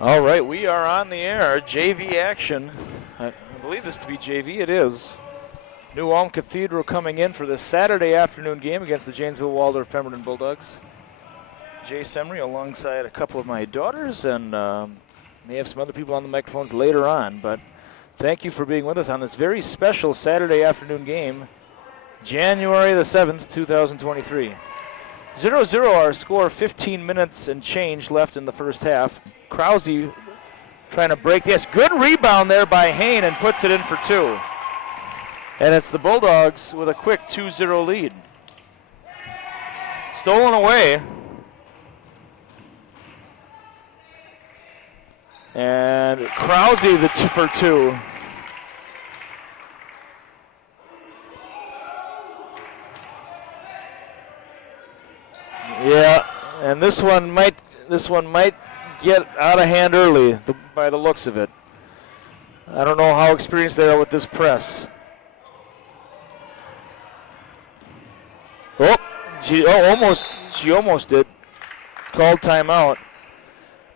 All right, we are on the air. JV action. I believe this to be JV. It is. New Ulm Cathedral coming in for this Saturday afternoon game against the Janesville Waldorf Pemberton Bulldogs. Jay Semry alongside a couple of my daughters, and may have some other people on the microphones later on. But thank you for being with us on this very special Saturday afternoon game, January the 7th, 2023. 0-0 our score, 15 minutes and change left in the first half. Krause trying to break this. Good rebound there by Hain and puts it in for two. And it's the Bulldogs with a quick 2-0 lead. Stolen away. And Krause for two. Yeah, and this one might get out of hand early by the looks of it. I don't know how experienced they are with this press. Oh, she almost did. Called timeout.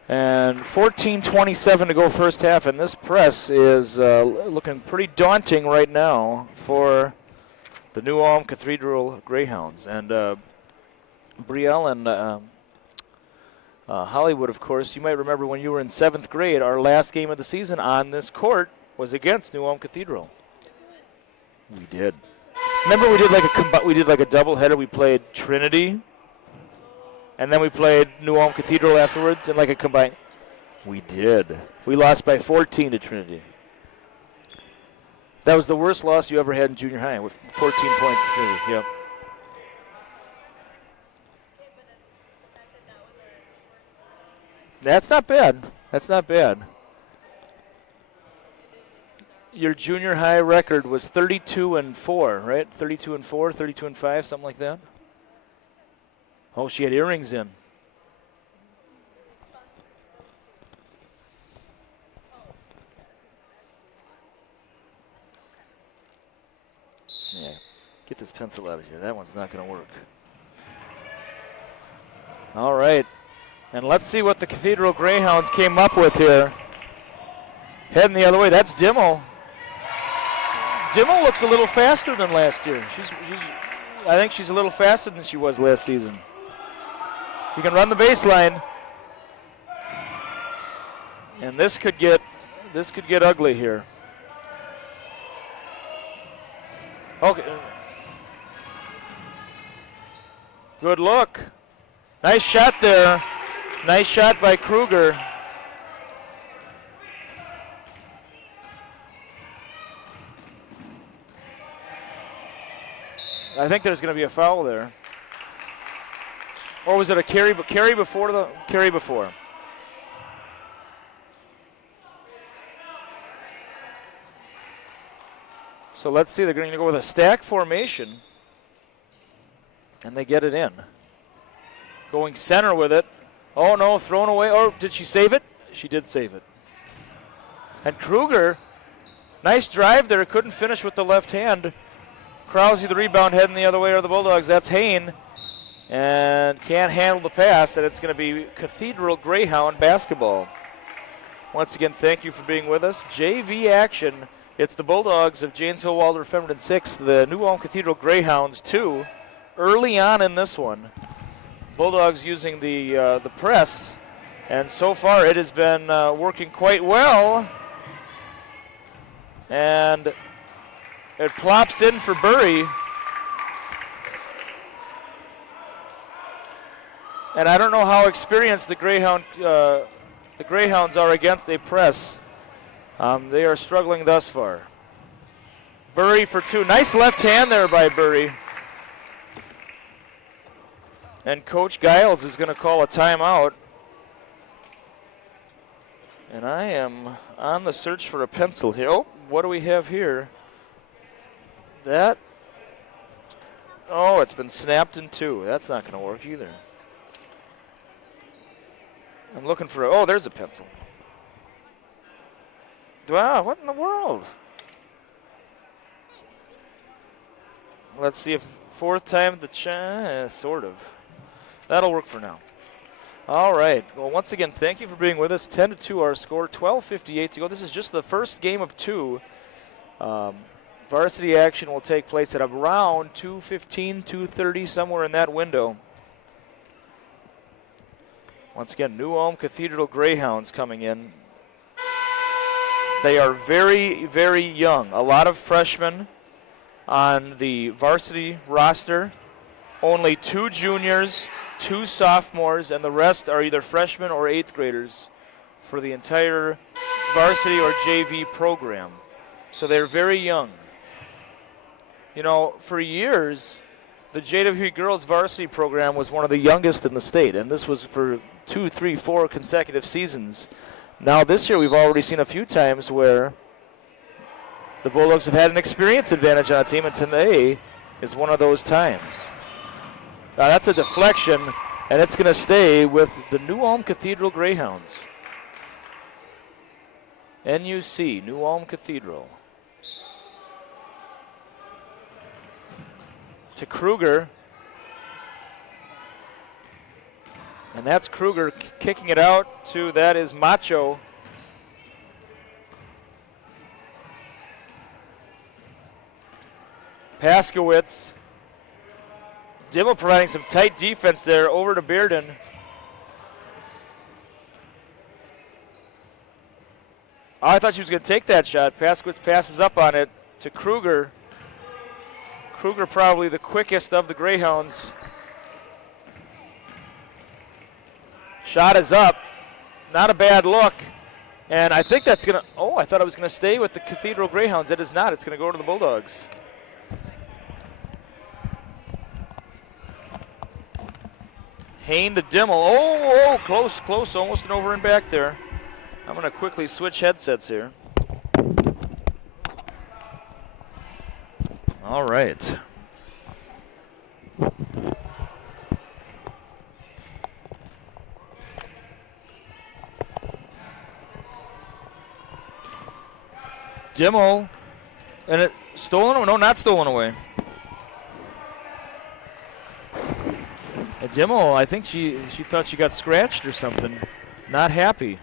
And 14:27 to go first half, and this press is looking pretty daunting right now for the New Ulm Cathedral Greyhounds. And Brielle and Hollywood, of course, you might remember when you were in 7th grade, our last game of the season on this court was against New Ulm Cathedral. We did. Remember we did like a doubleheader. We played Trinity, and then we played New Ulm Cathedral afterwards in like a combined. We did. We lost by 14 to Trinity. That was the worst loss you ever had in junior high, with 14 points to Trinity. Yep. That's not bad. That's not bad. Your junior high record was 32-4, right? 32-4, 32-5, something like that. Oh, she had earrings in. Yeah, get this pencil out of here. That one's not going to work. All right. And let's see what the Cathedral Greyhounds came up with here. Heading the other way, that's Dimmel. Dimmel looks a little faster than last year. I think she's a little faster than she was last season. You can run the baseline. And this could get ugly here. Okay. Good look. Nice shot there. Nice shot by Kruger. I think there's going to be a foul there. Or was it a carry before? Carry before. So let's see, they're going to go with a stack formation. And they get it in. Going center with it. Oh, no, thrown away. Oh, did she save it? She did save it. And Kruger, nice drive there. Couldn't finish with the left hand. Krause, the rebound, heading the other way are the Bulldogs. That's Hain. And can't handle the pass, and it's going to be Cathedral Greyhound basketball. Once again, thank you for being with us. JV action. It's the Bulldogs of Janesville Waldorf Pemberton 6, the New Ulm Cathedral Greyhounds 2. Early on in this one, Bulldogs using the press, and so far it has been working quite well. And it plops in for Burry. And I don't know how experienced the Greyhounds are against a press. They are struggling thus far. Burry for two. Nice left hand there by Burry. And Coach Giles is going to call a timeout. And I am on the search for a pencil here. Oh, what do we have here? That. Oh, it's been snapped in two. That's not going to work either. I'm looking for oh, there's a pencil. Wow, what in the world? Let's see if fourth time the sort of. That'll work for now. All right. Well, once again, thank you for being with us. 10-2 our score, 12:58 to go. This is just the first game of two. Varsity action will take place at around 2:15, 2:30, somewhere in that window. Once again, New Ulm Cathedral Greyhounds coming in. They are very, very young. A lot of freshmen on the varsity roster. Only 2 juniors, 2 sophomores, and the rest are either freshmen or 8th graders for the entire varsity or JV program. So they're very young. You know, for years, the JWP girls varsity program was one of the youngest in the state, and this was for 2, 3, 4 consecutive seasons. Now this year we've already seen a few times where the Bulldogs have had an experience advantage on a team, and today is one of those times. Now that's a deflection, and it's going to stay with the New Ulm Cathedral Greyhounds. NUC, New Ulm Cathedral. To Kruger. And that's Kruger kicking it out to, that is Macho. Paskowitz. Dibble providing some tight defense there over to Bearden. Oh, I thought she was going to take that shot. Paskowitz passes up on it to Kruger. Kruger probably the quickest of the Greyhounds. Shot is up. Not a bad look. And I think that's going to, oh, I thought it was going to stay with the Cathedral Greyhounds. It is not. It's going to go to the Bulldogs. Hain to Dimmel. Oh, close, close. Almost an over and back there. I'm going to quickly switch headsets here. All right. Dimmel. And it stolen away? No, not stolen away. Dimmel, I think she thought she got scratched or something. Not happy.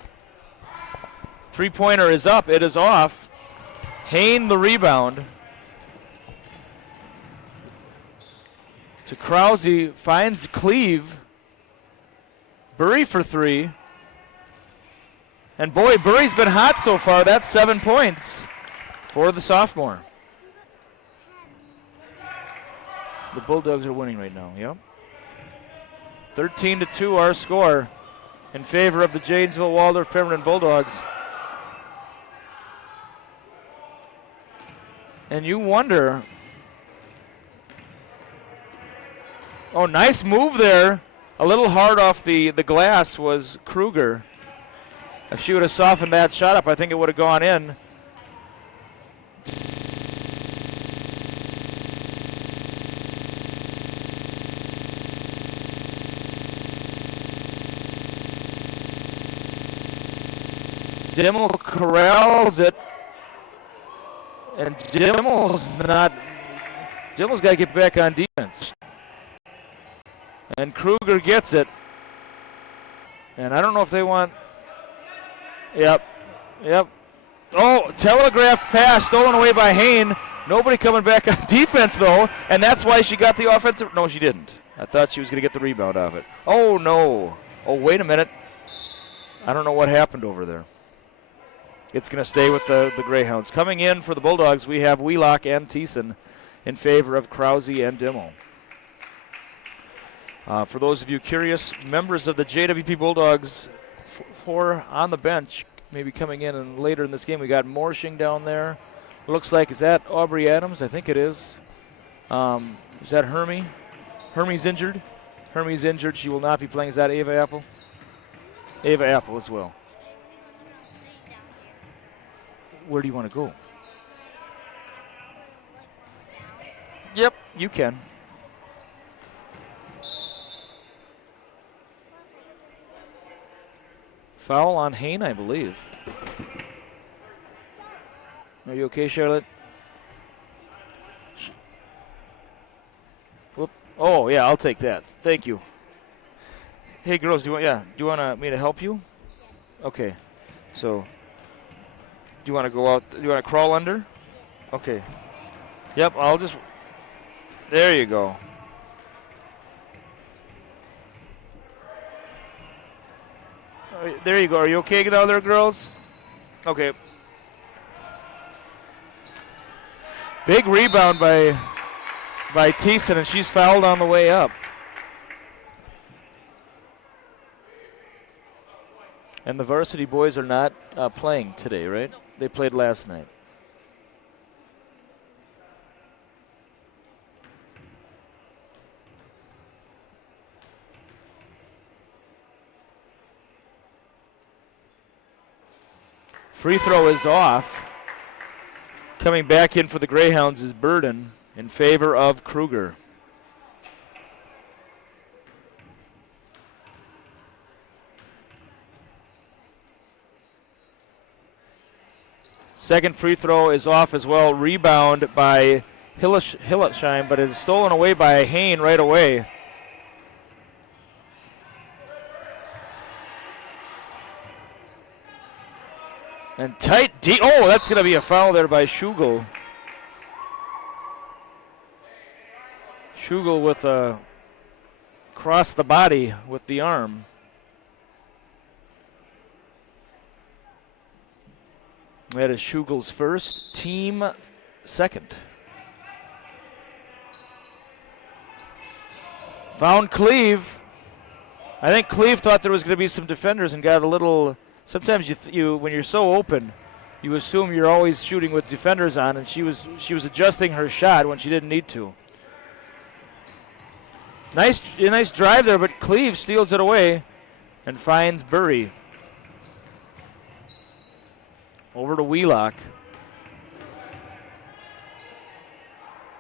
Three-pointer is up. It is off. Hain the rebound. To Krause, finds Cleve. Burry for 3. And boy, Burry's been hot so far. That's 7 points for the sophomore. The Bulldogs are winning right now, yep. 13-2 our score in favor of the Janesville Waldorf Pemberton Bulldogs. And you wonder, oh, nice move there. A little hard off the glass was Kruger. If she would have softened that shot up, I think it would have gone in. Dimmel corrals it. And Dimmel's got to get back on defense. And Kruger gets it. And I don't know if they want, yep. Oh, telegraphed pass stolen away by Hain. Nobody coming back on defense, though, and that's why she got the offensive. No, she didn't. I thought she was going to get the rebound off it. Oh, no. Oh, wait a minute. I don't know what happened over there. It's going to stay with the Greyhounds. Coming in for the Bulldogs, we have Wheelock and Thiessen in favor of Krause and Dimmel. For those of you curious, members of the JWP Bulldogs, 4 on the bench, maybe coming in and later in this game. We got Morshing down there. Looks like, is that Aubrey Adams? I think it is. Is that Hermie? Hermie's injured. Hermie's injured. She will not be playing. Is that Ava Apple? Ava Apple as well. Where do you want to go? Yep, you can. Foul on Hain, I believe. Are you okay, Charlotte? Whoop. Oh, yeah, I'll take that. Thank you. Hey, girls, do you want me to help you? Okay. So, do you want to go out? Do you want to crawl under? Okay. Yep, I'll just. There you go. There you go. Are you okay down there, girls? Okay. Big rebound by Thiessen, and she's fouled on the way up. And the varsity boys are not playing today, right? No. They played last night. Free throw is off. Coming back in for the Greyhounds is Burden in favor of Kruger. Second free throw is off as well. Rebound by Hillesheim, but it is stolen away by Hain right away. And tight D. Oh, that's going to be a foul there by Schugel. Schugel with a cross the body with the arm. That is Schugel's first, team second. Found Cleve. I think Cleve thought there was going to be some defenders and got a little. Sometimes you when you're so open, you assume you're always shooting with defenders on, and she was adjusting her shot when she didn't need to. Nice drive there, but Cleve steals it away and finds Burry. Over to Wheelock.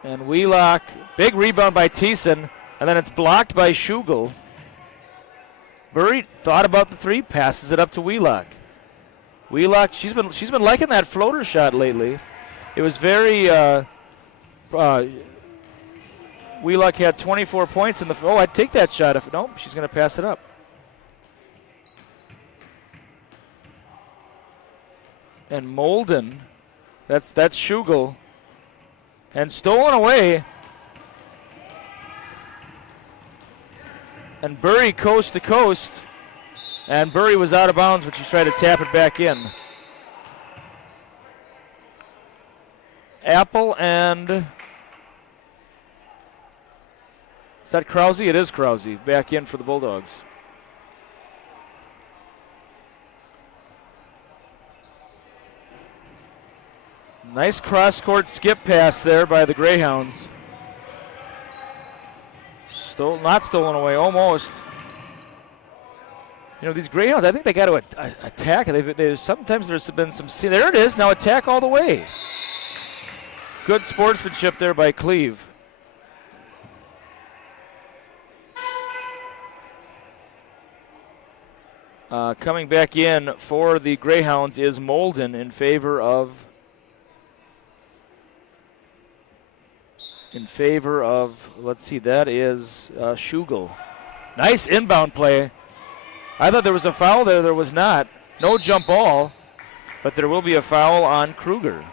And Wheelock, big rebound by Thiessen, and then it's blocked by Schugel. Burry thought about the three, passes it up to Wheelock. Wheelock, she's been liking that floater shot lately. It was very Wheelock had 24 points in the. Oh, I'd take that shot if no. She's going to pass it up. And Molden, that's Schugel, and stolen away. And Burry coast to coast, and Burry was out of bounds, but she tried to tap it back in. Apple and is that Krause? It is Krause back in for the Bulldogs. Nice cross-court skip pass there by the Greyhounds. Not stolen away, almost. You know, these Greyhounds, I think they got to attack. Sometimes there's been some. There it is, now attack all the way. Good sportsmanship there by Cleve. Coming back in for the Greyhounds is Molden in favor of let's see, that is Schugel. Nice inbound play. I thought there was a foul there. There was not. No jump ball, but there will be a foul on Kruger.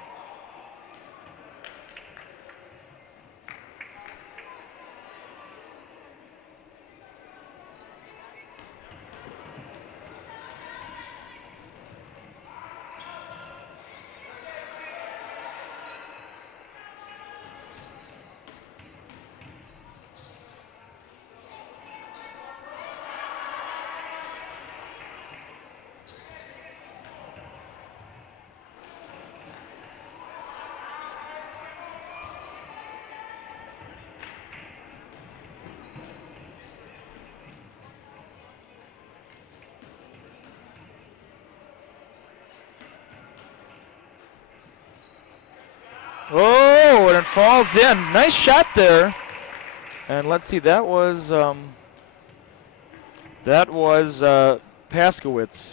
Oh, and it falls in. Nice shot there. And let's see, that was Paskowitz.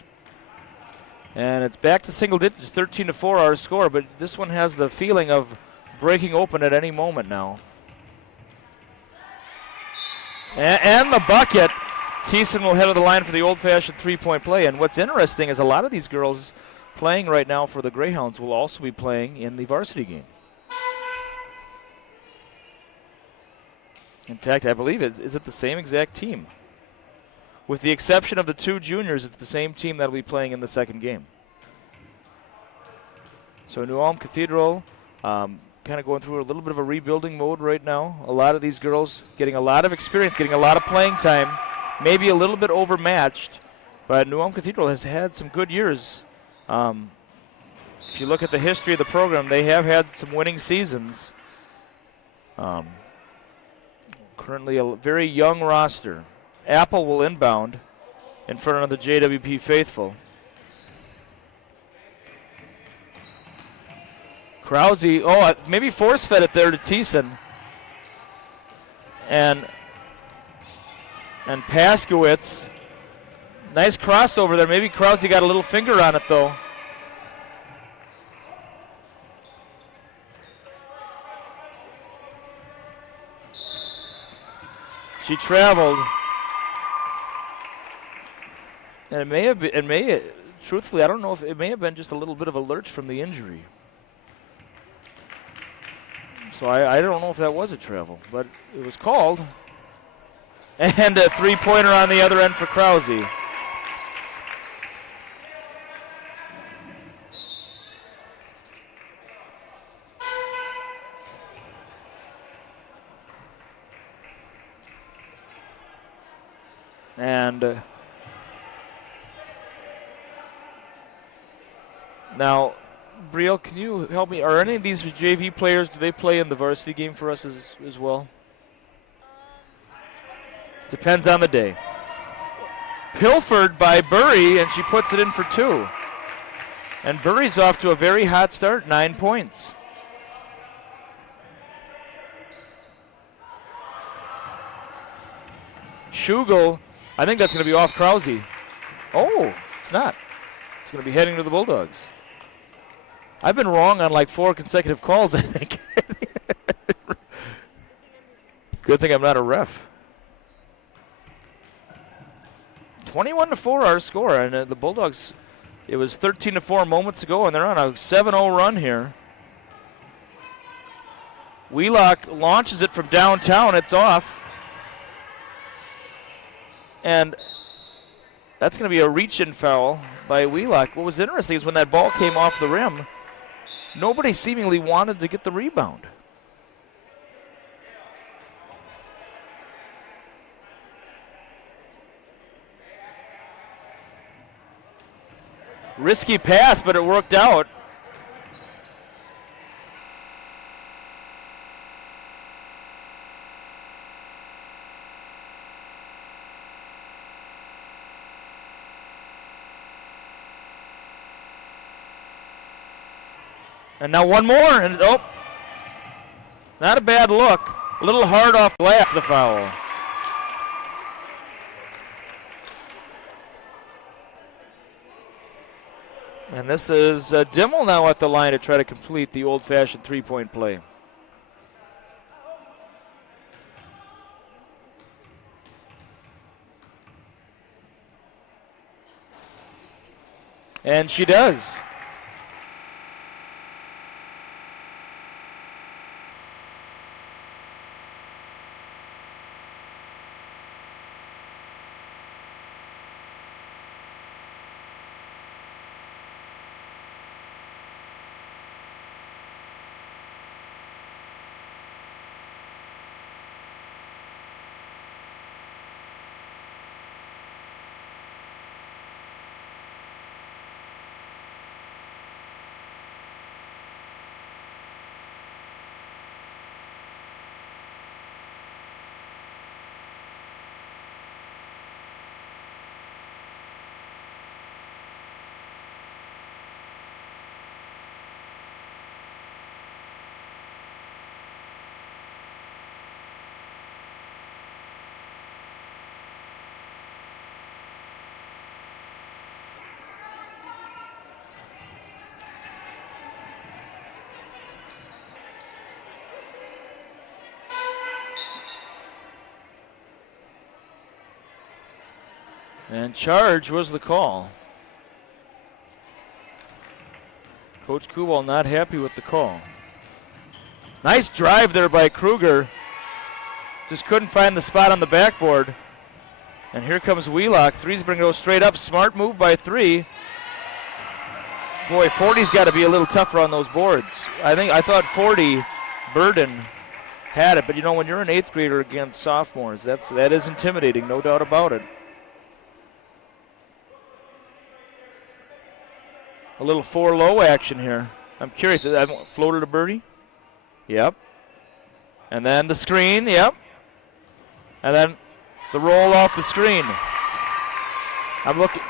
And it's back to single digits, 13-4 our score, but this one has the feeling of breaking open at any moment now. And the bucket. Thiessen will head to the line for the old-fashioned three-point play. And what's interesting is a lot of these girls playing right now for the Greyhounds will also be playing in the varsity game. In fact, I believe is it the same exact team? With the exception of the two juniors, it's the same team that will be playing in the second game. So New Ulm Cathedral kind of going through a little bit of a rebuilding mode right now. A lot of these girls getting a lot of experience, getting a lot of playing time, maybe a little bit overmatched, but New Ulm Cathedral has had some good years. If you look at the history of the program, they have had some winning seasons. Currently a very young roster. Apple will inbound in front of the JWP faithful. Krause, maybe force-fed it there to Thiessen. And Paskowitz. Nice crossover there. Maybe Krause got a little finger on it, though. She traveled. And truthfully, I don't know if it may have been just a little bit of a lurch from the injury. So I don't know if that was a travel, but it was called. And a three-pointer on the other end for Krause. And now, Brielle, can you help me? Are any of these JV players, do they play in the varsity game for us as well? Depends on the day. Pilfered by Burry, and she puts it in for two. And Burry's off to a very hot start, 9 points. Schugel, I think that's going to be off Krause. Oh, it's not. It's going to be heading to the Bulldogs. I've been wrong on like 4 consecutive calls, I think. Good thing I'm not a ref. 21-4 our score, and the Bulldogs, it was 13-4 moments ago, and they're on a 7-0 run here. Wheelock launches it from downtown. It's off. And that's going to be a reach-in foul by Wheelock. What was interesting is when that ball came off the rim, nobody seemingly wanted to get the rebound. Risky pass, but it worked out. And now one more, and not a bad look. A little hard off glass, the foul. And this is Dimmel now at the line to try to complete the old-fashioned three-point play. And she does. And charge was the call. Coach Kubal not happy with the call. Nice drive there by Kruger. Just couldn't find the spot on the backboard. And here comes Wheelock. Three's going to go straight up. Smart move by three. Boy, 40's got to be a little tougher on those boards. I thought 40 Burden had it, but you know, when you're an 8th grader against sophomores, that is intimidating, no doubt about it. A little 4-low action here. I'm curious. Floater to birdie? Yep. And then the screen, yep. And then the roll off the screen. I'm looking.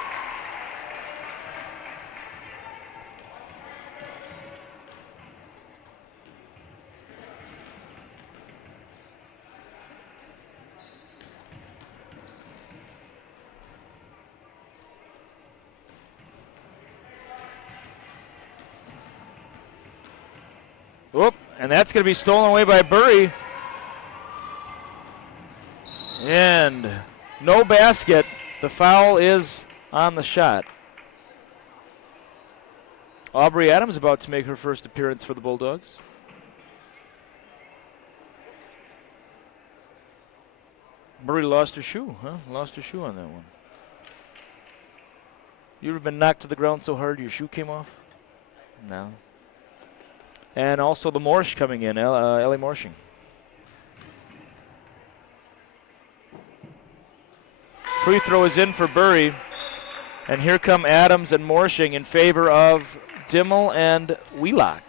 Whoop, and that's going to be stolen away by Burry. And no basket. The foul is on the shot. Aubrey Adams about to make her first appearance for the Bulldogs. Burry lost her shoe, huh? Lost her shoe on that one. You ever been knocked to the ground so hard your shoe came off? No. And also the Morsh coming in, Ellie Morshing. Free throw is in for Burry. And here come Adams and Morshing in favor of Dimmel and Wheelock.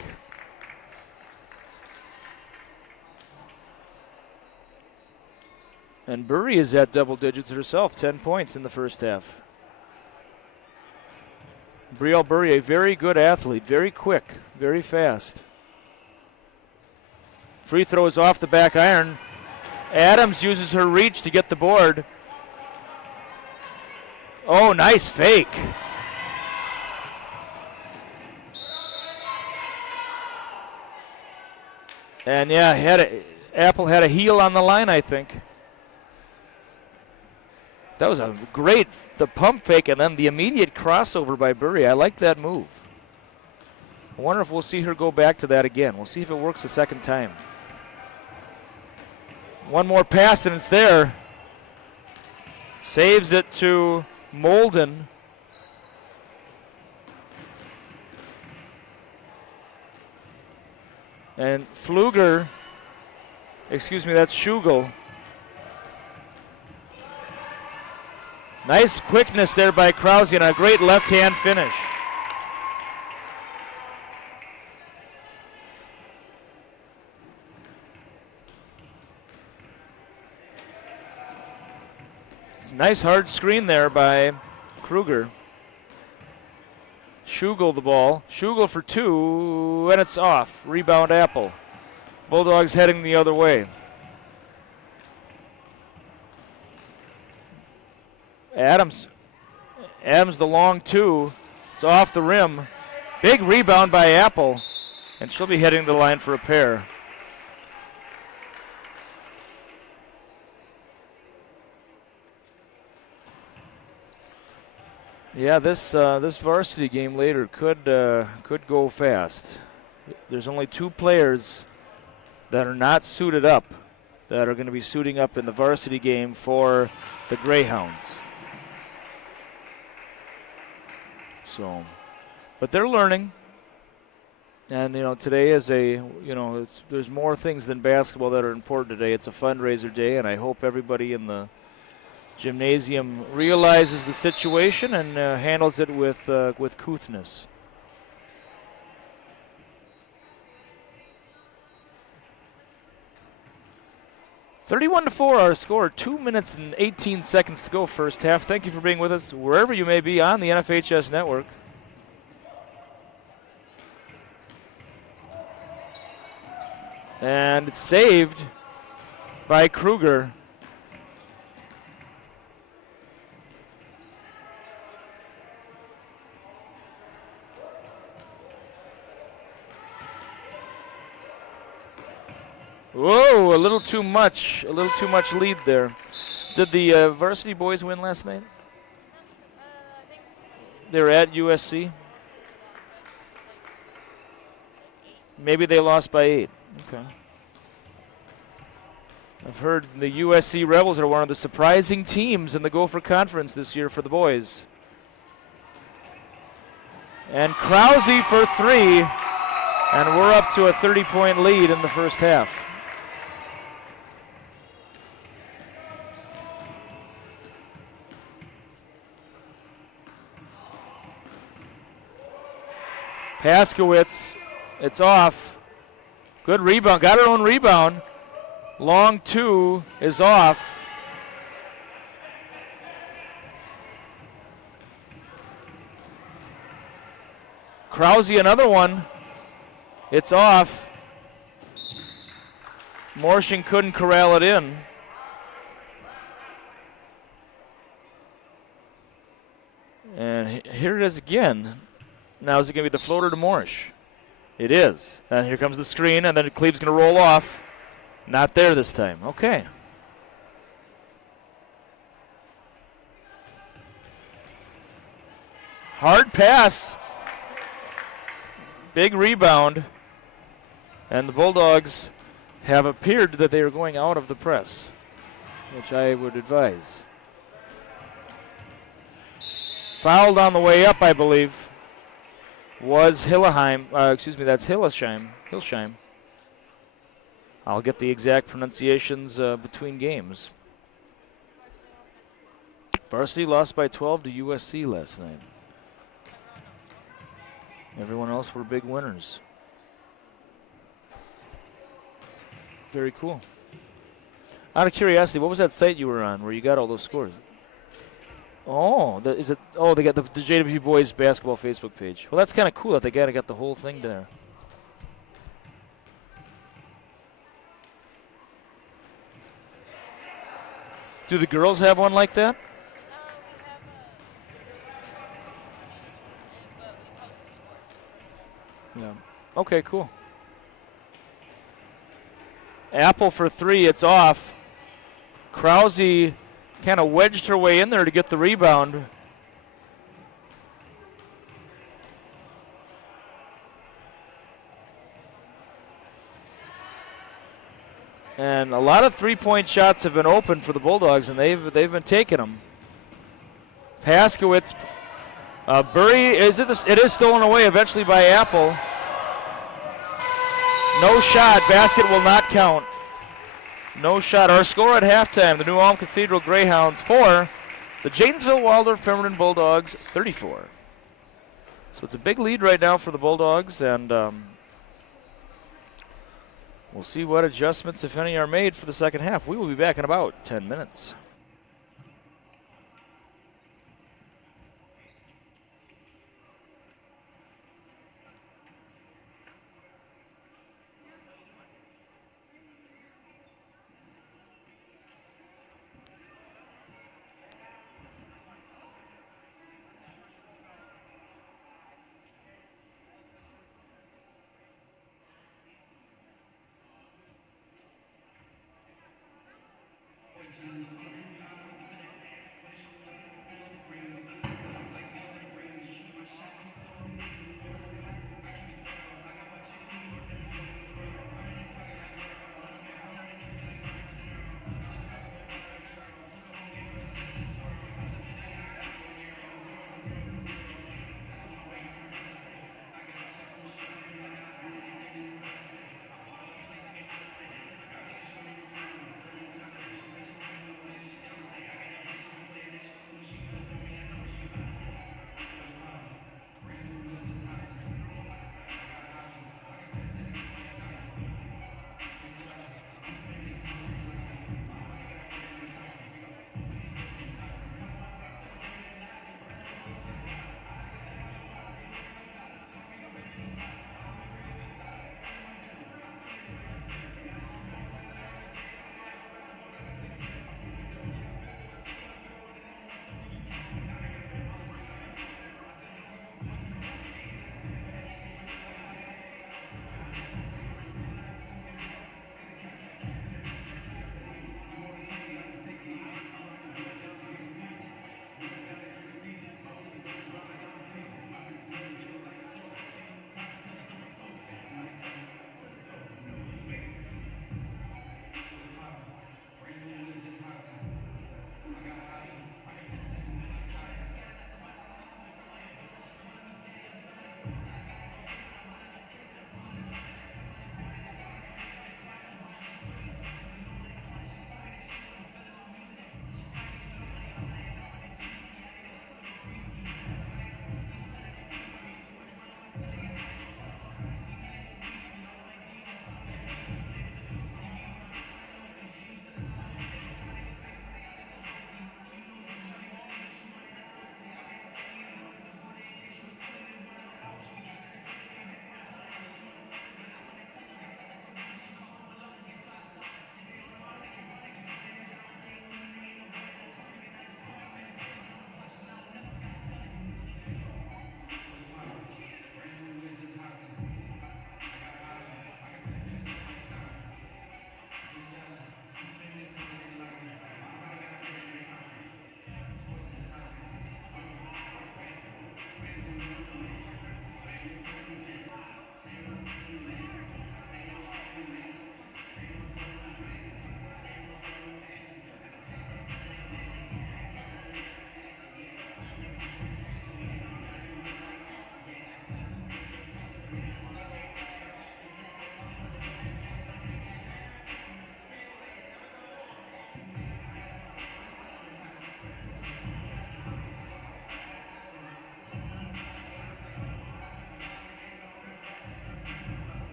And Burry is at double digits herself, 10 points in the first half. Brielle Burry, a very good athlete, very quick, very fast. Free throw is off the back iron. Adams uses her reach to get the board. Oh, nice fake. And yeah, Apple had a heel on the line, I think. That was a great, the pump fake and then the immediate crossover by Burry. I like that move. I wonder if we'll see her go back to that again. We'll see if it works a second time. One more pass and it's there. Saves it to Molden. And Pfluger, excuse me, that's Schugel. Nice quickness there by Krause and a great left-hand finish. Nice hard screen there by Kruger. Schugel the ball. Schugel for two, and it's off. Rebound Apple. Bulldogs heading the other way. Adams the long two. It's off the rim. Big rebound by Apple, and she'll be heading to the line for a pair. Yeah, this varsity game later could go fast. There's only two players that are not suited up that are going to be suiting up in the varsity game for the Greyhounds. So, but they're learning. And, you know, today is there's more things than basketball that are important today. It's a fundraiser day, and I hope everybody in the gymnasium realizes the situation and handles it with couthness. (31-4) our score. 2 minutes and 18 seconds to go first half. Thank you for being with us wherever you may be on the NFHS network. And it's saved by Kruger. Whoa, a little too much lead there. Did the varsity boys win last night? They're at USC. Maybe they lost by 8. Okay. I've heard the USC Rebels are one of the surprising teams in the Gopher Conference this year for the boys. And Krause for 3, and we're up to a 30-point lead in the first half. Paskowitz, it's off. Good rebound, got her own rebound. Long 2 is off. Krause, another one. It's off. Morshing couldn't corral it in. And here it is again. Now is it going to be the floater to Morsh? It is. And here comes the screen, and then Cleve's going to roll off. Not there this time. Okay. Hard pass. Big rebound. And the Bulldogs have appeared that they are going out of the press, which I would advise. Fouled on the way up, I believe, was Hillesheim. That's Hilsheim. I'll get the exact pronunciations between games. Varsity lost by 12 to USC last night. Everyone else were big winners. Very cool. Out of curiosity, what was that site you were on where you got all those scores? Oh, they got the JWP Boys Basketball Facebook page. Well, that's kind of cool that they got the whole thing there. Do the girls have one like that? Yeah. Okay, cool. Apple for 3, it's off. Krause kind of wedged her way in there to get the rebound. And a lot of three-point shots have been open for the Bulldogs, and they've been taking them. Paskowitz, it is stolen away eventually by Apple. No shot. Basket will not count. No shot. Our score at halftime, the New Ulm Cathedral Greyhounds 4, the Janesville Waldorf Pemberton Bulldogs 34. So it's a big lead right now for the Bulldogs, and we'll see what adjustments, if any, are made for the second half. We will be back in about 10 minutes.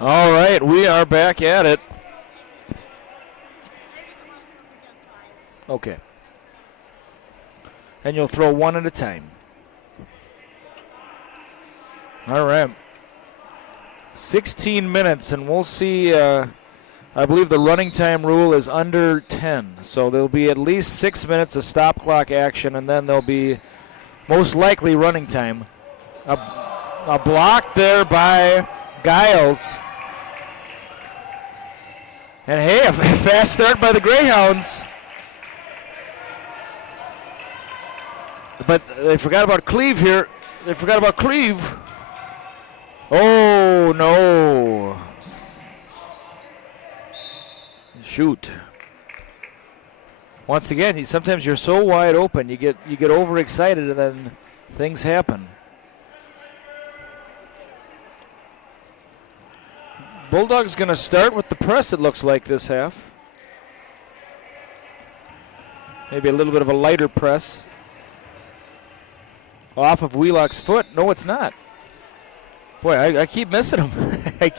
All right, we are back at it. Okay. And you'll throw one at a time. All right. 16 minutes, and we'll see. I believe the running time rule is under 10, so there'll be at least 6 minutes of stop clock action, and then there'll be most likely running time. A block there by Giles. And hey, a fast start by the Greyhounds. But they forgot about Cleve here. They forgot about Cleve. Oh, no. Shoot. Once again, sometimes you're so wide open, you get overexcited, and then things happen. Bulldogs going to start with the press, it looks like, this half. Maybe a little bit of a lighter press. Off of Wheelock's foot. No, it's not. Boy, I keep missing him.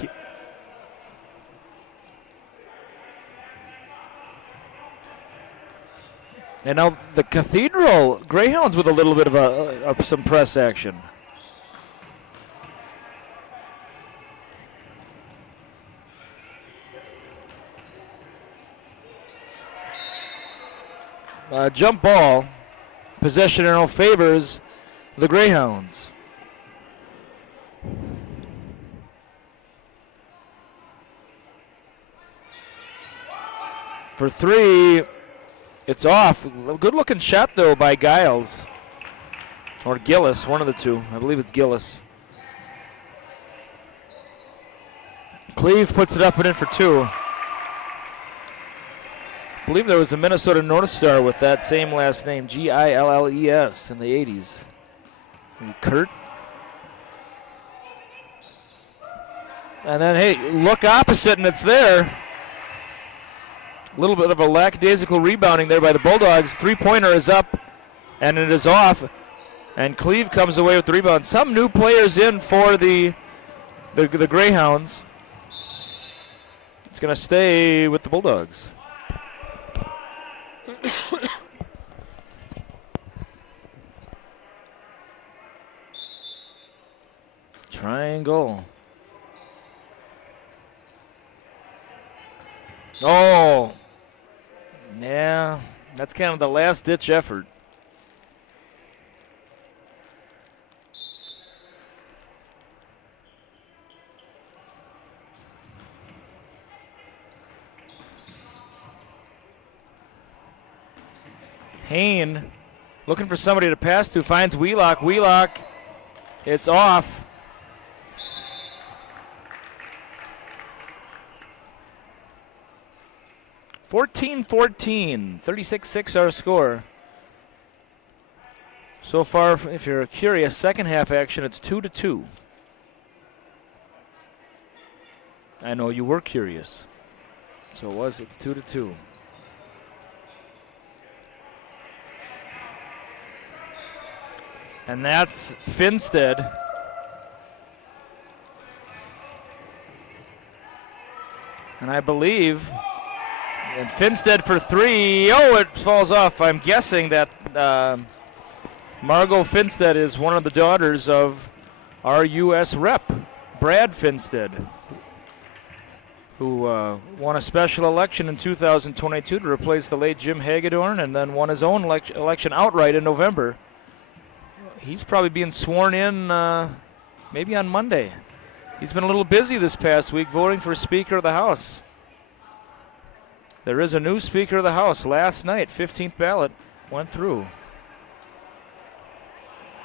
And now the Cathedral Greyhounds with a little bit of some press action. Jump ball. Possession arrow favors the Greyhounds. For three, it's off. Good looking shot though by Giles. Or Gillis, one of the two. I believe it's Gillis. Cleve puts it up and in for two. I believe there was a Minnesota North Star with that same last name, Gilles, in the 80s. Kurt. And then, hey, look opposite, and it's there. A little bit of a lackadaisical rebounding there by the Bulldogs. Three-pointer is up, and it is off. And Cleve comes away with the rebound. Some new players in for the Greyhounds. It's going to stay with the Bulldogs. Triangle. Oh, yeah, that's kind of the last-ditch effort. Hain looking for somebody to pass to, finds Wheelock. Wheelock, it's off. (14-14), 36-6 our score. So far, if you're curious, second half action, it's 2-2. I know you were curious. So it's 2-2. And that's Finstead. And I believe, and Finstead for three. Oh, it falls off. I'm guessing that Margot Finstead is one of the daughters of our U.S. rep, Brad Finstead, who won a special election in 2022 to replace the late Jim Hagedorn, and then won his own election outright in November. He's probably being sworn in maybe on Monday. He's been a little busy this past week voting for Speaker of the House. There is a new Speaker of the House. Last night, 15th ballot went through.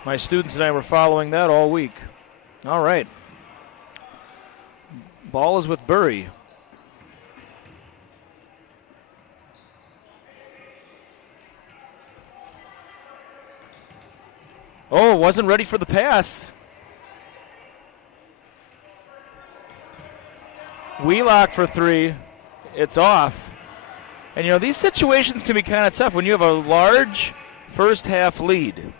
My students and I were following that all week. All right. Ball is with Burry. Oh, wasn't ready for the pass. Wheelock for three. It's off. And, you know, these situations can be kind of tough when you have a large first half lead.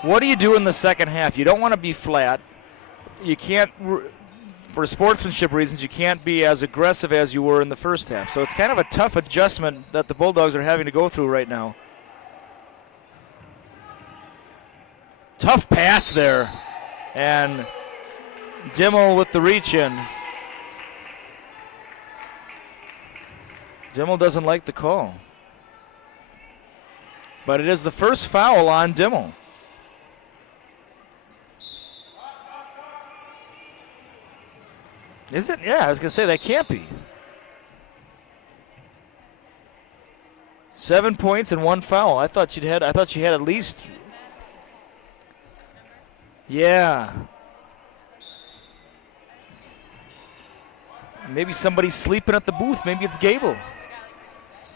What do you do in the second half? You don't want to be flat. You can't for sportsmanship reasons, you can't be as aggressive as you were in the first half. So it's kind of a tough adjustment that the Bulldogs are having to go through right now. Tough pass there. And Dimmel with the reach in. Dimmel doesn't like the call. But it is the first foul on Dimmel. Is it? Yeah, I was going to say that can't be. 7 points and 1 foul. I thought she had at least. Yeah. Maybe somebody's sleeping at the booth. Maybe it's Gable.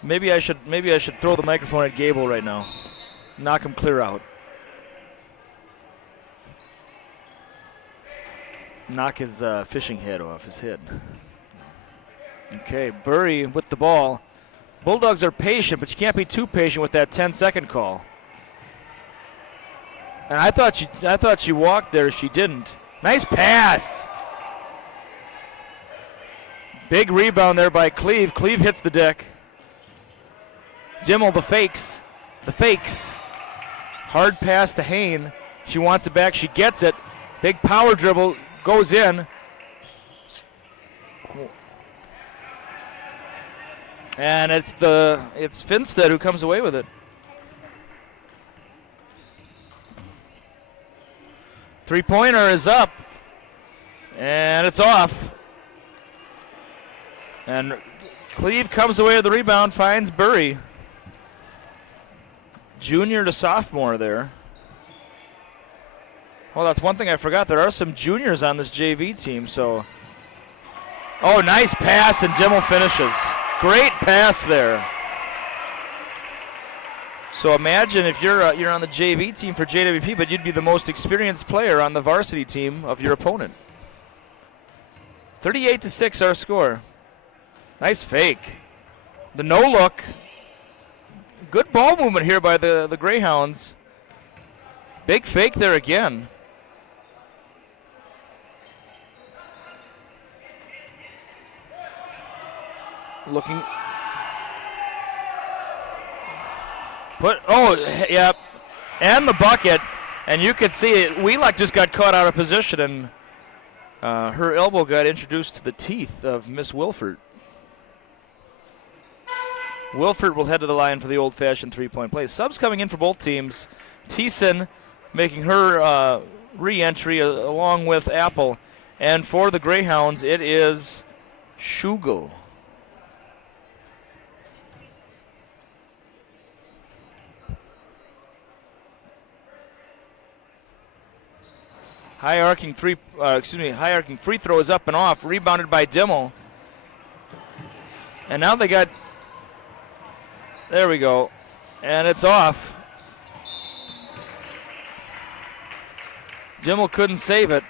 Maybe I should throw the microphone at Gable right now. Knock him clear out. Knock his fishing head off his head. Okay, Burry with the ball. Bulldogs are patient, but you can't be too patient with that 10-second call. And I thought she walked there. She didn't. Nice pass. Big rebound there by Cleve. Cleve hits the deck. Dimmel, the fakes. The fakes. Hard pass to Hain. She wants it back. She gets it. Big power dribble. Goes in. And it's Finstead who comes away with it. Three-pointer is up. And it's off. And Cleve comes away with the rebound, finds Burry. Junior to sophomore there. Well, that's one thing I forgot. There are some juniors on this JV team, so. Oh, nice pass, and Dimmel finishes. Great pass there. So imagine if you're on the JV team for JWP, but you'd be the most experienced player on the varsity team of your opponent. 38-6 our score. Nice fake. The no look. Good ball movement here by the Greyhounds. Big fake there again. Looking. Yep. And the bucket. And you could see it. Wheelock just got caught out of position, and her elbow got introduced to the teeth of Miss Wilford. Wilford will head to the line for the old-fashioned three-point play. Subs coming in for both teams. Thiessen making her re-entry along with Apple. And for the Greyhounds, it is Schugel. High-arcing free throw is up and off, rebounded by Dimmel. And now they got, there we go, and it's off. Dimmel couldn't save it.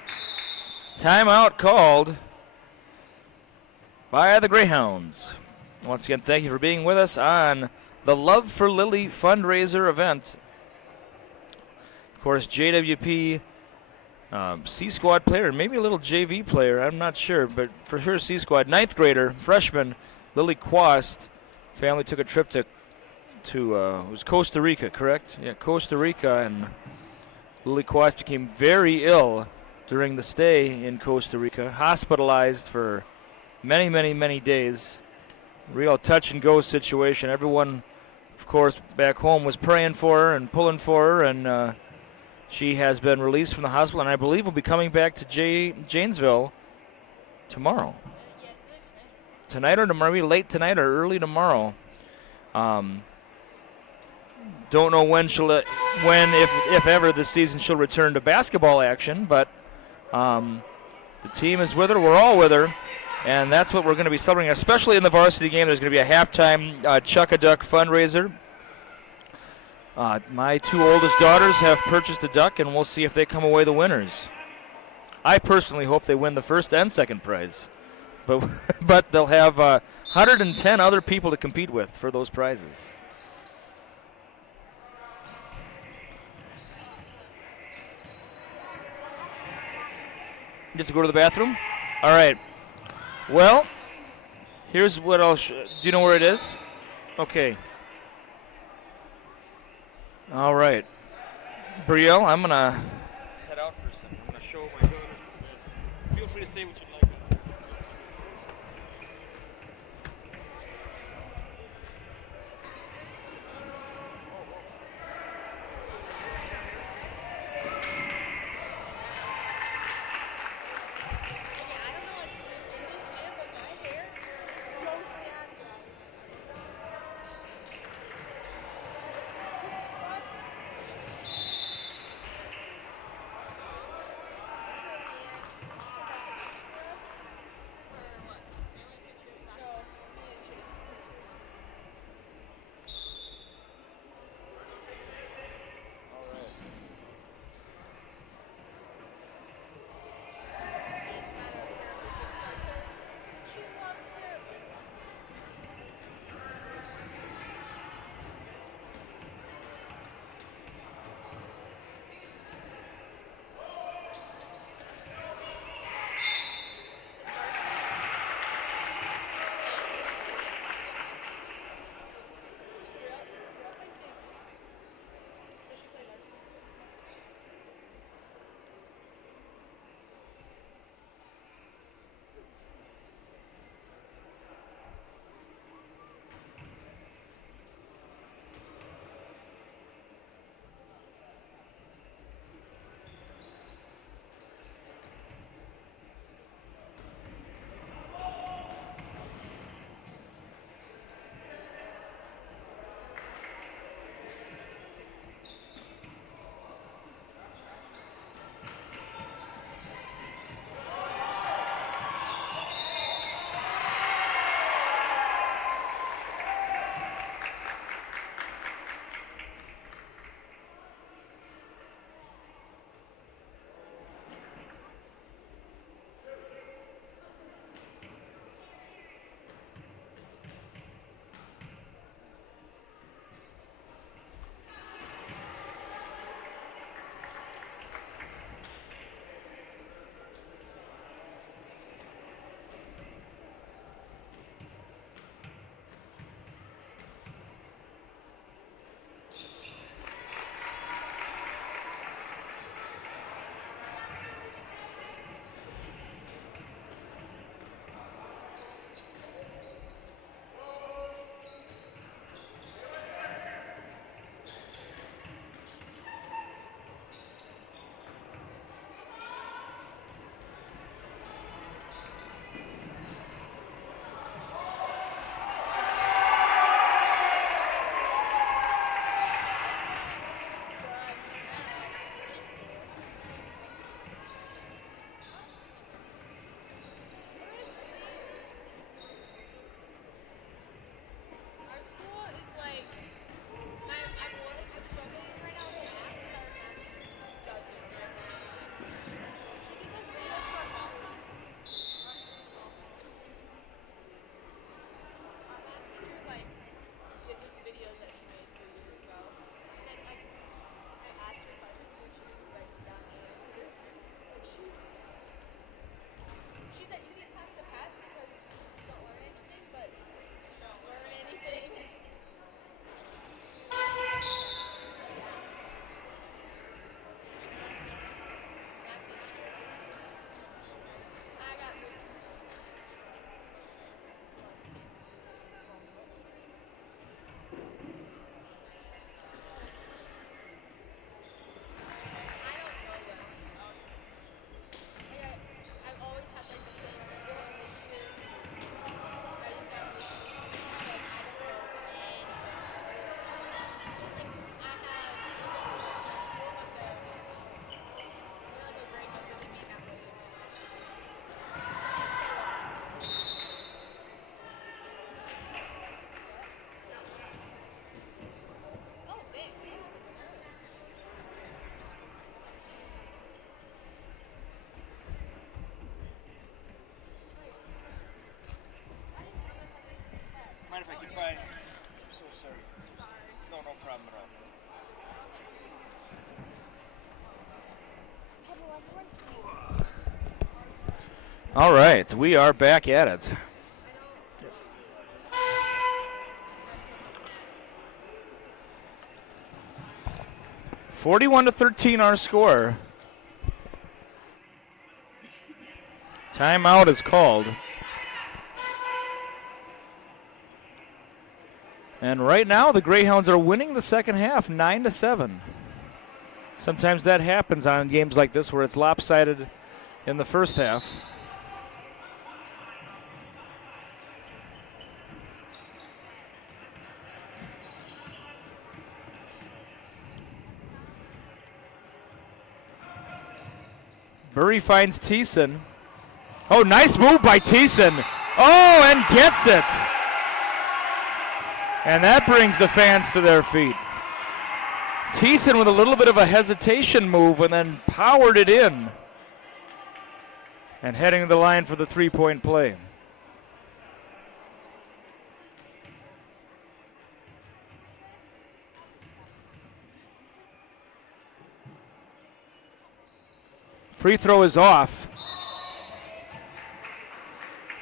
Timeout called by the Greyhounds. Once again, thank you for being with us on the Love for Lily fundraiser event. Of course, JWP C-Squad player, maybe a little JV player, I'm not sure, but for sure C-Squad. 9th grader, freshman, Lily Quast. Family took a trip to it was Costa Rica, correct? Yeah, Costa Rica, and Lily Quast became very ill during the stay in Costa Rica, hospitalized for many, many, many days. Real touch-and-go situation. Everyone, of course, back home was praying for her and pulling for her, and she has been released from the hospital, and I believe will be coming back to Janesville tomorrow. Tonight or tomorrow, maybe late tonight or early tomorrow. Don't know when if ever this season she'll return to basketball action, but the team is with her. We're all with her, and that's what we're going to be celebrating, especially in the varsity game. There's going to be a halftime Chuck-a-Duck fundraiser. My two oldest daughters have purchased a duck, and we'll see if they come away the winners. I personally hope they win the first and second prize, but they'll have 110 other people to compete with for those prizes. Gets to go to the bathroom. All right. Well, here's what I'll do you know where it is? Okay. All right. Brielle, I'm going to head out for a second. I'm going to show my daughters. Feel free to say what you'd like. Mind if I get by? I'm so sorry. No, no problem at all. All right, we are back at it. (41-13) our score. Timeout is called. And right now the Greyhounds are winning the second half 9-7. Sometimes that happens on games like this where it's lopsided in the first half. Burry finds Thiessen. Oh, nice move by Thiessen. Oh, and gets it. And that brings the fans to their feet. Thiessen with a little bit of a hesitation move and then powered it in. And heading to the line for the three-point play. Free throw is off.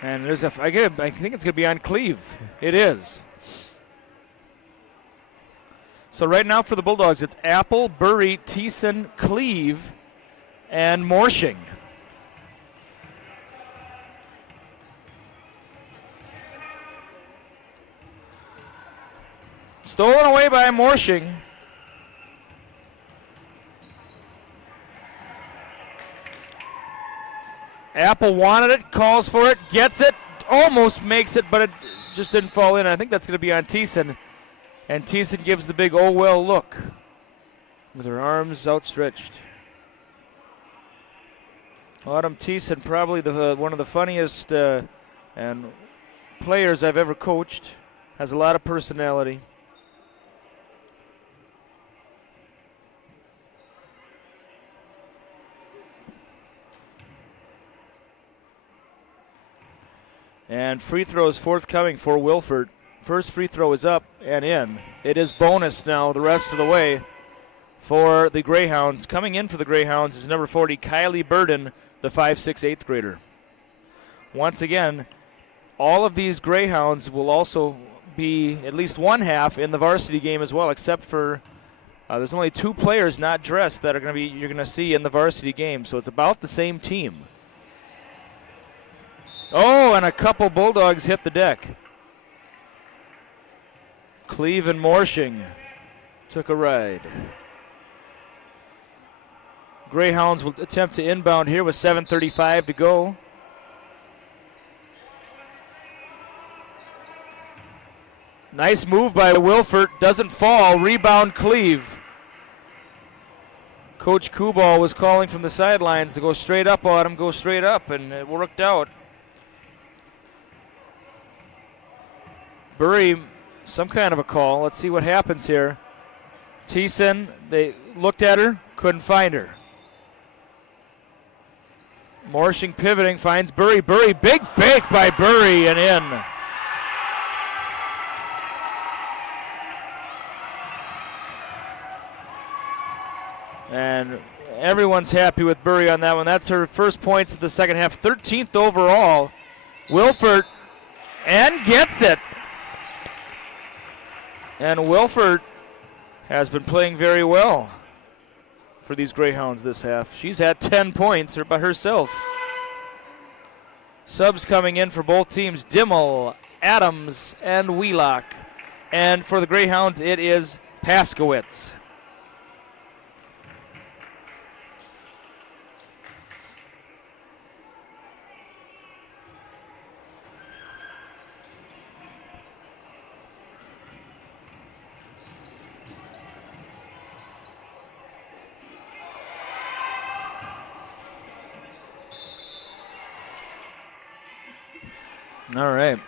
And there's I think it's going to be on Cleve. It is. So right now for the Bulldogs, it's Apple, Burry, Thiessen, Cleve, and Morshing. Stolen away by Morshing. Apple wanted it, calls for it, gets it, almost makes it, but it just didn't fall in. I think that's going to be on Thiessen. And Thiessen gives the big oh well look with her arms outstretched. Autumn Thiessen, probably one of the funniest and players I've ever coached. Has a lot of personality. And free throws forthcoming for Wilford. First free throw is up and in. It is bonus now the rest of the way for the Greyhounds. Coming in for the Greyhounds is number 40, Kylie Burden, the 5'6", 8th grader. Once again, all of these Greyhounds will also be at least one half in the varsity game as well, except for there's only 2 players not dressed that are you're going to see in the varsity game. So it's about the same team. Oh, and a couple Bulldogs hit the deck. Cleve and Morshing took a ride. Greyhounds will attempt to inbound here with 7:35 to go. Nice move by Wilford. Doesn't fall. Rebound Cleve. Coach Kubal was calling from the sidelines to go straight up on him, go straight up, and it worked out. Burry, some kind of a call. Let's see what happens here. Thiessen, they looked at her, couldn't find her. Morshing pivoting, finds Burry. Burry, big fake by Burry and in. And everyone's happy with Burry on that one. That's her first points of the second half, 13th overall. Wilford, and gets it. And Wilford has been playing very well for these Greyhounds this half. She's had 10 points by herself. Subs coming in for both teams, Dimmel, Adams, and Wheelock. And for the Greyhounds, it is Paskowitz. All right.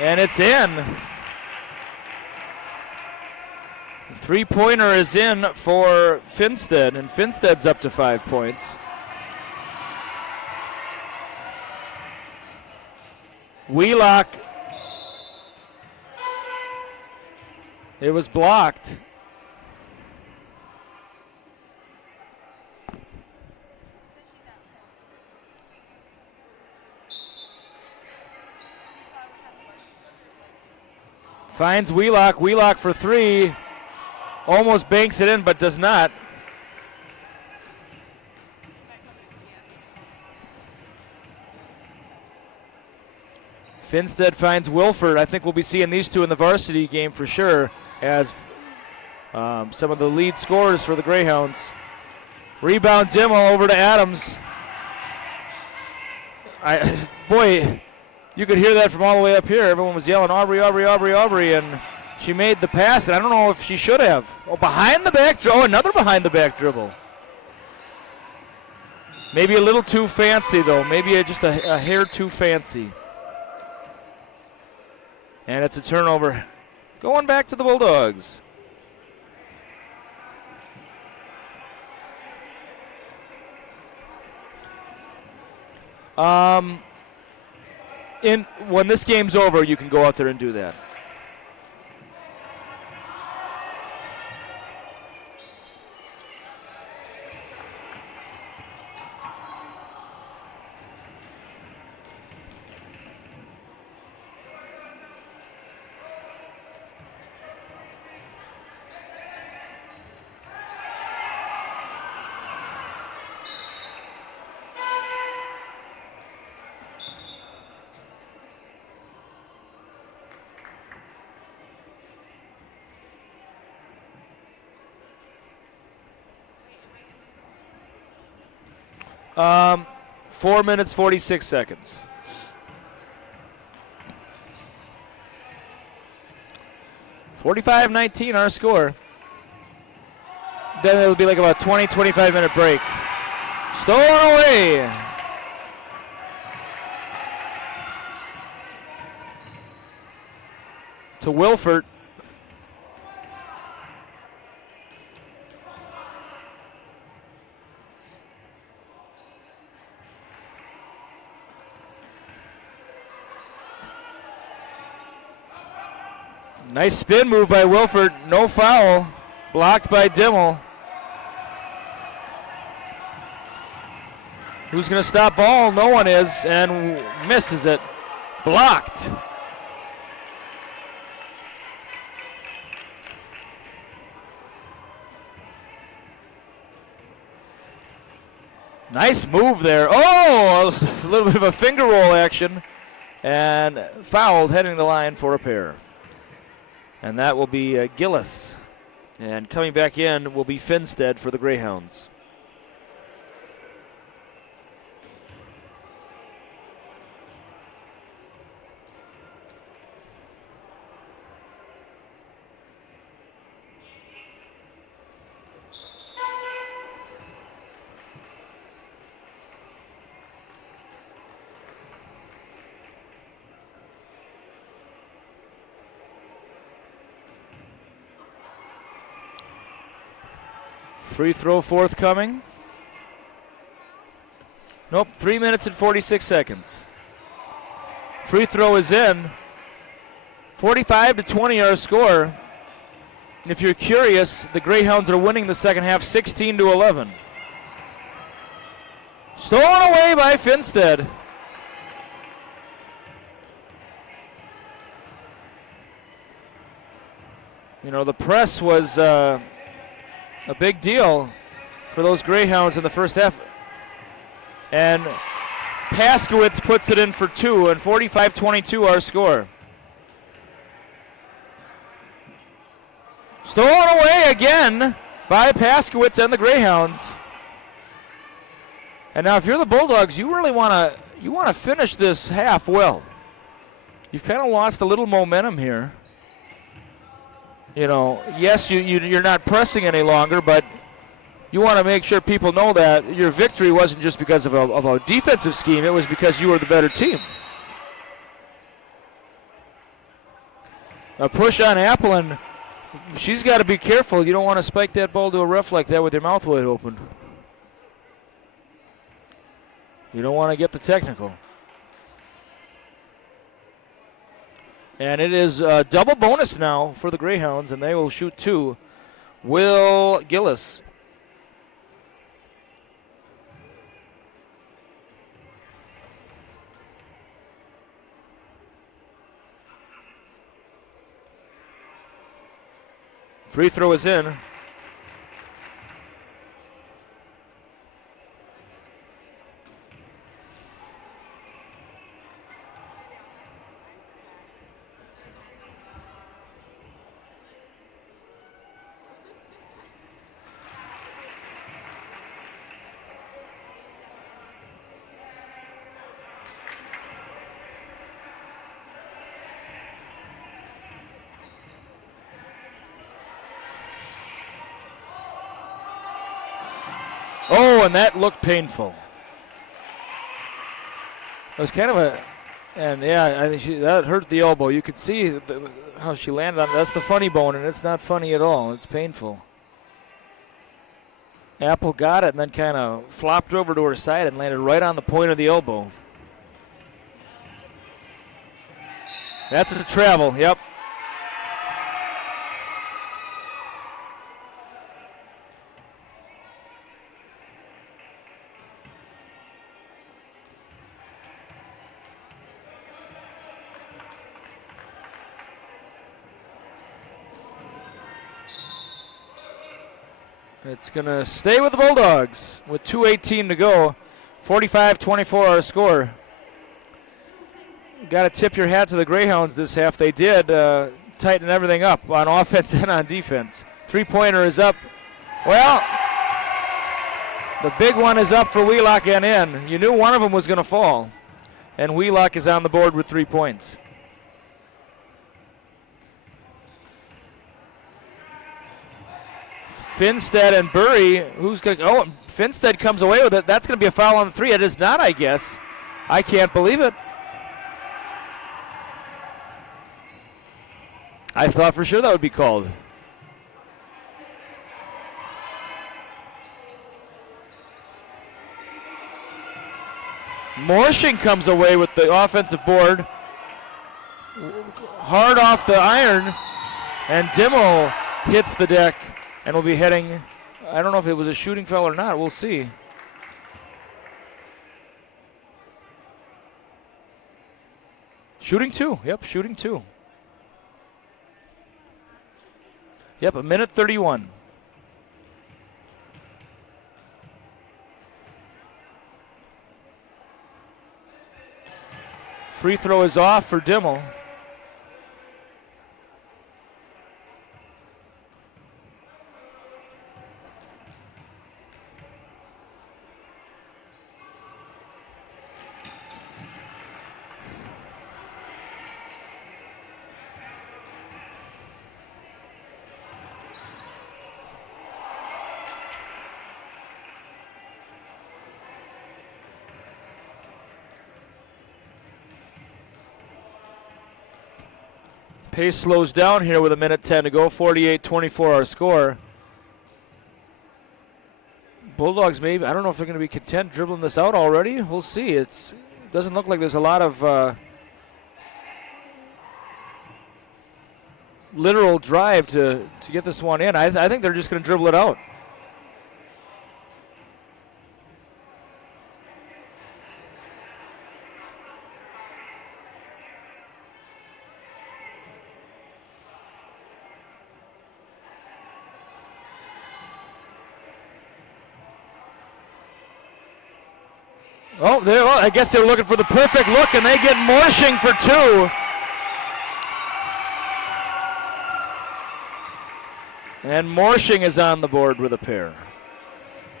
And it's in. The three-pointer is in for Finstead, and Finstead's up to 5 points. Wheelock. It was blocked. Finds Wheelock. Wheelock for three. Almost banks it in, but does not. Finstead finds Wilford. I think we'll be seeing these two in the varsity game for sure as some of the lead scorers for the Greyhounds. Rebound Dimmel over to Adams. Boy, you could hear that from all the way up here. Everyone was yelling, Aubrey, Aubrey, Aubrey, Aubrey, and she made the pass, and I don't know if she should have. Oh, behind the back, another behind the back dribble. Maybe a little too fancy, though. Maybe just a hair too fancy. And it's a turnover. Going back to the Bulldogs. When this game's over, you can go out there and do that. Um, 4 minutes, 46 seconds. (45-19) our score. Then it'll be like about 20, 25 minute break. Stolen away. To Wilford. Nice spin move by Wilford. No foul. Blocked by Dimmel. Who's going to stop ball? No one is, and misses it. Blocked. Nice move there. Oh, a little bit of a finger roll action. And fouled, heading the line for a pair. And that will be Gillis. And coming back in will be Finstead for the Greyhounds. Free throw forthcoming. Nope, 3 minutes and 46 seconds. Free throw is in. 45-20 our score. And if you're curious, the Greyhounds are winning the second half 16-11. Stolen away by Finstead. You know, the press was a big deal for those Greyhounds in the first half. And Paskowitz puts it in for two, and 45-22 our score. Stolen away again by Paskowitz and the Greyhounds. And now if you're the Bulldogs, you really want to finish this half well. You've kind of lost a little momentum here. You know, yes, you're not pressing any longer, but you want to make sure people know that your victory wasn't just because of a defensive scheme. It was because you were the better team. A push on Apple, and she's got to be careful. You don't want to spike that ball to a ref like that with your mouth wide open. You don't want to get the technical. And it is a double bonus now for the Greyhounds, and they will shoot 2. Will Gillis. Free throw is in. Oh, and that looked painful. It was kind of a, and yeah, I think that hurt the elbow. You could see how she landed on it. That's the funny bone, and it's not funny at all. It's painful. Apple got it and then kind of flopped over to her side and landed right on the point of the elbow. That's a travel, yep. It's going to stay with the Bulldogs with 2:18 to go. 45-24 our score. Got to tip your hat to the Greyhounds this half. They did tighten everything up on offense and on defense. Three-pointer is up. Well, the big one is up for Wheelock and in. You knew one of them was going to fall. And Wheelock is on the board with 3 points. Finstead and Burry, who's going to, oh, Finstead comes away with it. That's going to be a foul on the 3. It is not, I guess. I can't believe it. I thought for sure that would be called. Morshing comes away with the offensive board. Hard off the iron, and Dimmel hits the deck. And we'll be heading, I don't know if it was a shooting foul or not. We'll see. Shooting 2. Yep, shooting 2. Yep, 1:31. Free throw is off for Dimmel. Pace slows down here with 1:10 to go. 48-24 our score. Bulldogs maybe, I don't know if they're going to be content dribbling this out already. We'll see. It doesn't look like there's a lot of literal drive to get this one in. I think they're just going to dribble it out. Oh, I guess they were looking for the perfect look, and they get Morshing for 2. And Morshing is on the board with a pair.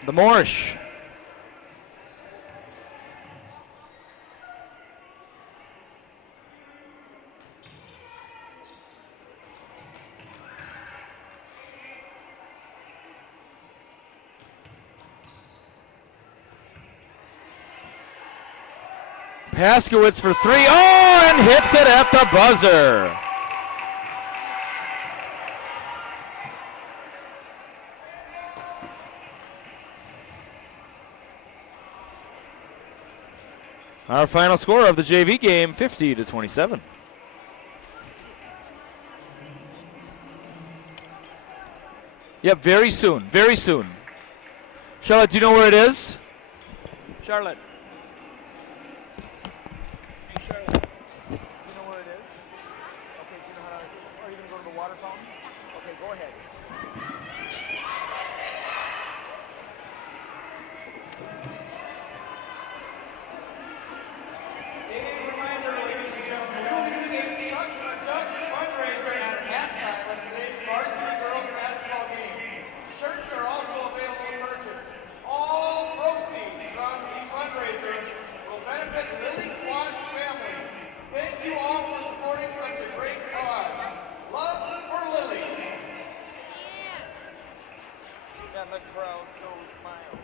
The Morsh. Paskowitz for 3. Oh, and hits it at the buzzer. Our final score of the JV game, 50-27. Yep, very soon, very soon. Charlotte, do you know where it is? Charlotte. Hey, Charlotte. Do you know where it is? Okay, do you know how to, are you going to go to the water fountain? Okay, go ahead. A reminder, ladies and gentlemen, we're only going to get Chuck a Duck fundraiser at halftime of today's Varsity girls basketball game. Shirts are also available to purchase. All proceeds from the fundraiser will benefit Lily Quast family. Thank you all for supporting such a great cause. Love for Lily. And the crowd goes mild.